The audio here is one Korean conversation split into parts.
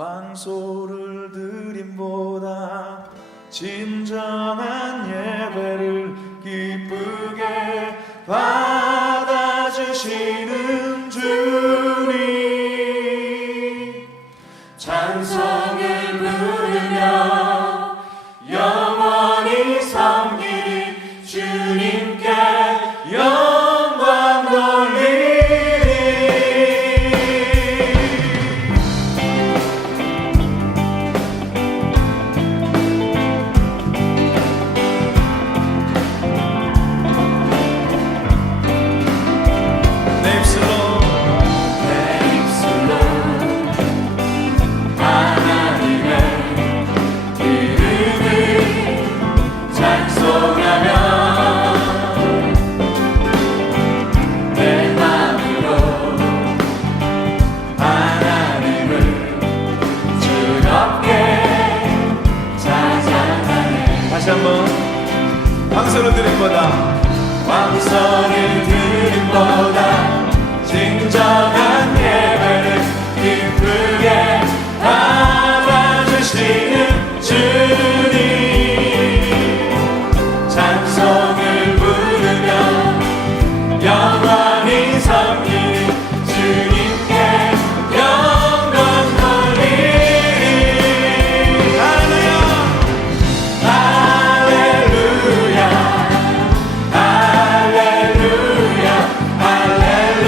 황소를 드림보다 진정한 예배를 기쁘게 받아주시는 주님, 찬송을 부르며 영원히 섬기리. 주님께 영광 돌리리. 황소를 드림보다 진정한 예배를 기쁘게 받아주시는 주님, 찬송을 부르며 영원히 섬기는 주님께 영광 돌리리. 할렐루야, 할렐루야, 할렐루야, 할렐루야.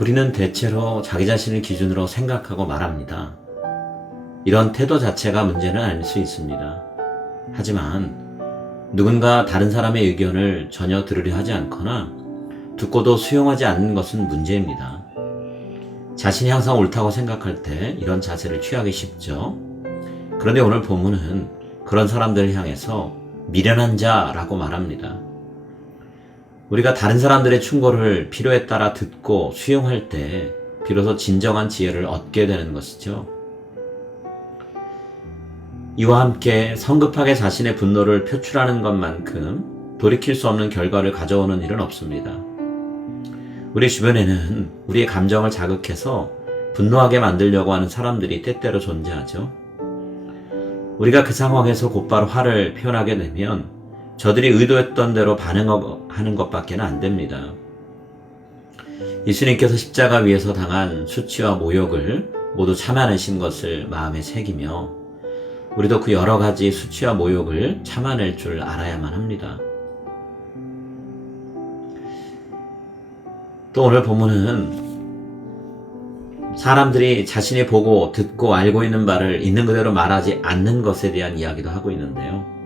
우리는 대체로 자기 자신을 기준으로 생각하고 말합니다. 이런 태도 자체가 문제는 아닐 수 있습니다. 하지만 누군가 다른 사람의 의견을 전혀 들으려 하지 않거나 듣고도 수용하지 않는 것은 문제입니다. 자신이 항상 옳다고 생각할 때 이런 자세를 취하기 쉽죠. 그런데 오늘 본문은 그런 사람들을 향해서 미련한 자라고 말합니다. 우리가 다른 사람들의 충고를 필요에 따라 듣고 수용할 때 비로소 진정한 지혜를 얻게 되는 것이죠. 이와 함께 성급하게 자신의 분노를 표출하는 것만큼 돌이킬 수 없는 결과를 가져오는 일은 없습니다. 우리 주변에는 우리의 감정을 자극해서 분노하게 만들려고 하는 사람들이 때때로 존재하죠. 우리가 그 상황에서 곧바로 화를 표현하게 되면 저들이 의도했던 대로 반응하는 것밖에 안 됩니다. 예수님께서 십자가 위에서 당한 수치와 모욕을 모두 참아내신 것을 마음에 새기며 우리도 그 여러 가지 수치와 모욕을 참아낼 줄 알아야만 합니다. 또 오늘 본문은 사람들이 자신이 보고 듣고 알고 있는 바를 있는 그대로 말하지 않는 것에 대한 이야기도 하고 있는데요.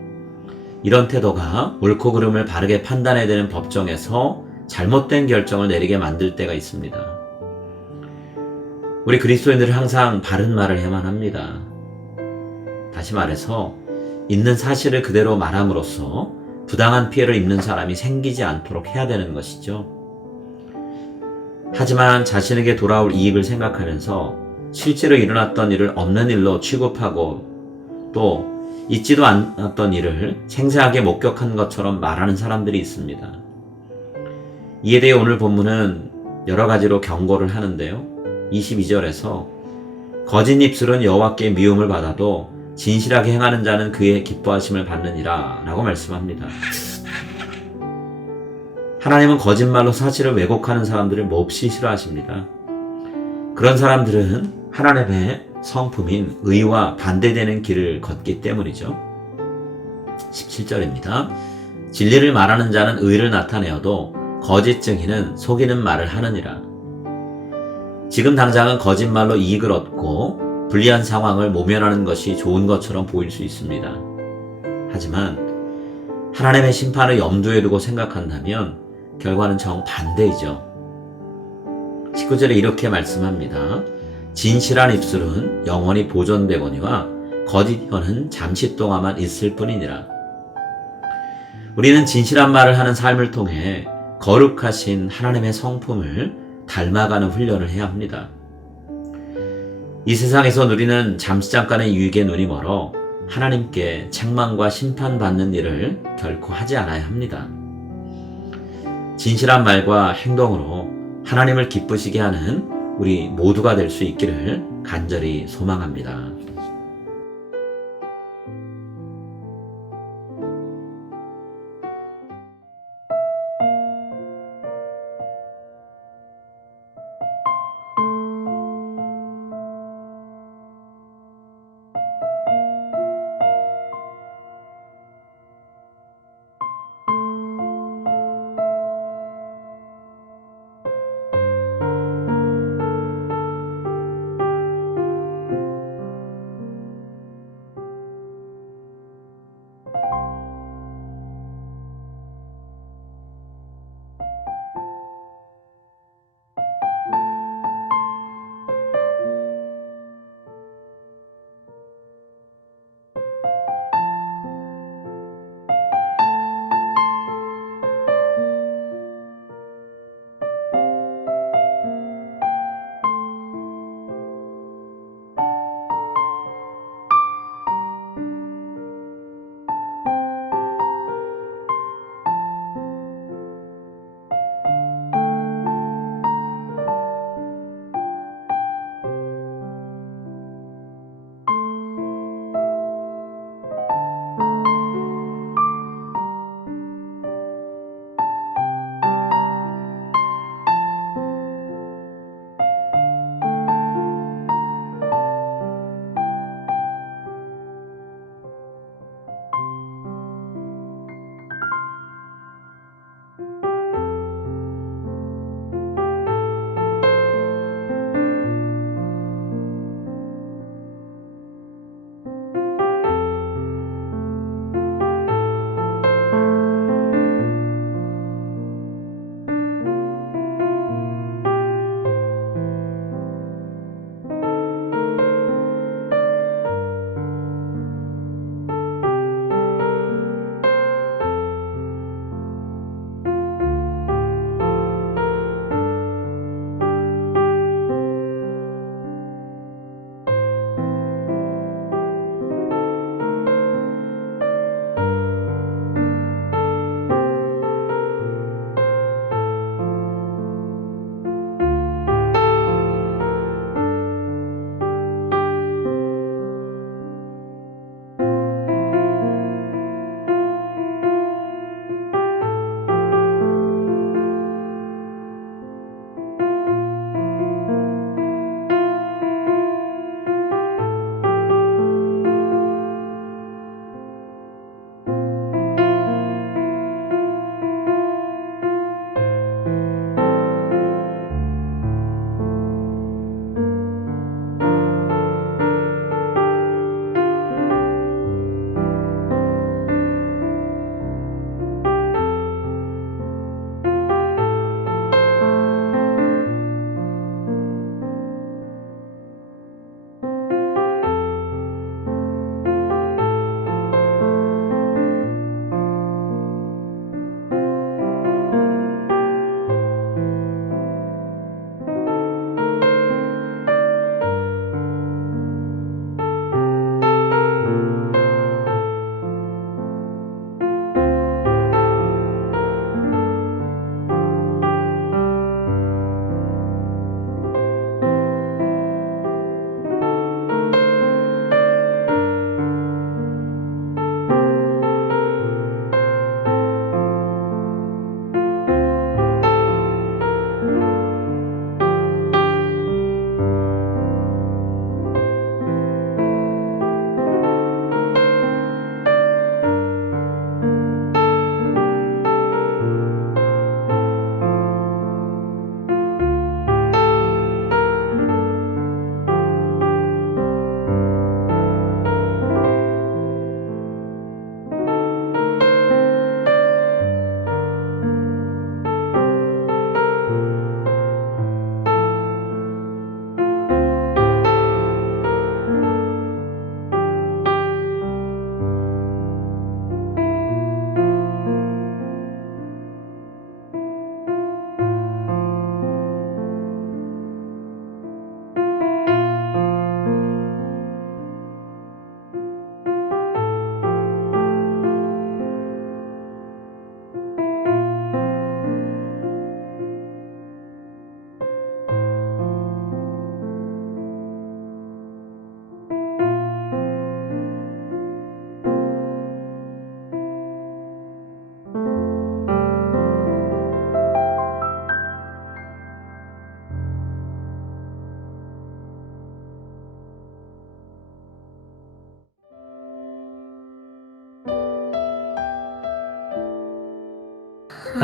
이런 태도가 옳고 그름을 바르게 판단해야 되는 법정에서 잘못된 결정을 내리게 만들 때가 있습니다. 우리 그리스도인들은 항상 바른 말을 해야만 합니다. 다시 말해서 있는 사실을 그대로 말함으로써 부당한 피해를 입는 사람이 생기지 않도록 해야 되는 것이죠. 하지만 자신에게 돌아올 이익을 생각하면서 실제로 일어났던 일을 없는 일로 취급하고 또 있지도 않았던 일을 생생하게 목격한 것처럼 말하는 사람들이 있습니다. 이에 대해 오늘 본문은 여러 가지로 경고를 하는데요. 22절에서 거짓 입술은 여호와께 미움을 받아도 진실하게 행하는 자는 그의 기뻐하심을 받느니라 라고 말씀합니다. 하나님은 거짓말로 사실을 왜곡하는 사람들을 몹시 싫어하십니다. 그런 사람들은 하나님의 성품인 의와 반대되는 길을 걷기 때문이죠. 17절입니다. 진리를 말하는 자는 의를 나타내어도 거짓 증인은 속이는 말을 하느니라. 지금 당장은 거짓말로 이익을 얻고 불리한 상황을 모면하는 것이 좋은 것처럼 보일 수 있습니다. 하지만 하나님의 심판을 염두에 두고 생각한다면 결과는 정반대이죠. 19절에 이렇게 말씀합니다. 진실한 입술은 영원히 보존되거니와 거짓 혀는 잠시 동안만 있을 뿐이니라. 우리는 진실한 말을 하는 삶을 통해 거룩하신 하나님의 성품을 닮아가는 훈련을 해야 합니다. 이 세상에서 누리는 잠시 잠깐의 유익에 눈이 멀어 하나님께 책망과 심판받는 일을 결코 하지 않아야 합니다. 진실한 말과 행동으로 하나님을 기쁘시게 하는 우리 모두가 될 수 있기를 간절히 소망합니다.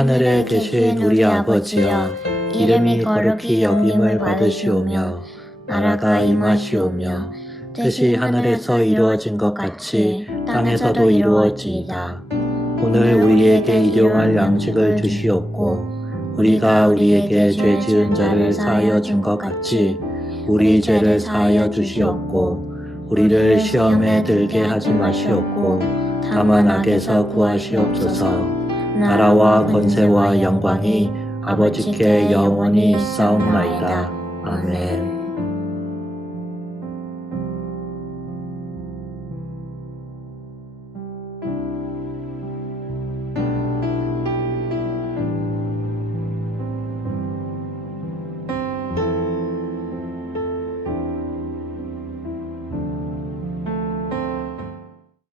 하늘에 계신 우리 아버지여, 이름이 거룩히 여김을 받으시오며 나라가 임하시오며 뜻이 하늘에서 이루어진 것 같이 땅에서도 이루어지이다. 오늘 우리에게 일용할 양식을 주시옵고 우리가 우리에게 죄 지은 자를 사하여 준 것 같이 우리 죄를 사하여 주시옵고 우리를 시험에 들게 하지 마시옵고 다만 악에서 구하시옵소서. 나라와 권세와 영광이 아버지께 영원히 있사옵나이다. 아멘.